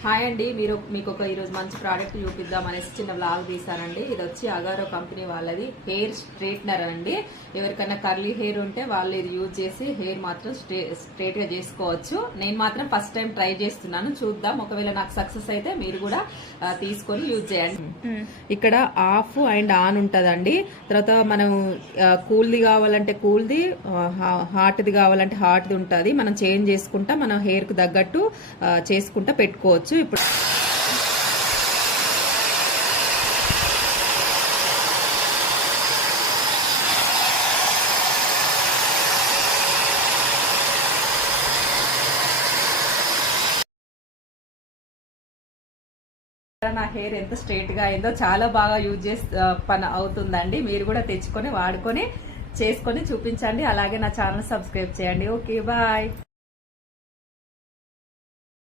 Hi అండి, మీకు ఈరోజు మంచి ప్రోడక్ట్ చూపిద్దాం అనేసి చిన్న వ్లాగ్ తీసానండి. ఇది వచ్చి అగారో కంపెనీ వాళ్ళది హెయిర్ స్ట్రైట్నర్ అండి. ఎవరికైనా కర్లీ హెయిర్ ఉంటే వాళ్ళు ఇది యూజ్ చేసి హెయిర్ మాత్రం స్ట్రైట్ గా చేసుకోవచ్చు. నేను మాత్రం ఫస్ట్ టైం ట్రై చేస్తున్నాను, చూద్దాం. ఒకవేళ నాకు సక్సెస్ అయితే మీరు కూడా తీసుకొని యూజ్ చేయండి. ఇక్కడ ఆఫ్ అండ్ ఆన్ ఉంటదండి. తర్వాత మనం కూల్ది కావాలంటే కూల్ది, హాట్ది కావాలంటే హాట్ది ఉంటుంది. మనం చేంజ్ చేసుకుంటా మనం హెయిర్ కు తగ్గట్టు చేసుకుంటా పెట్టుకోవచ్చు. ఇప్పుడు నా హెయిర్ ఎంత స్ట్రైట్ గా అయిందో చాలా బాగా యూజ్ పని అవుతుందండి. మీరు కూడా తెచ్చుకొని వాడుకొని చేసుకొని చూపించండి. అలాగే నా ఛానల్ సబ్స్క్రైబ్ చేయండి. Okay, bye.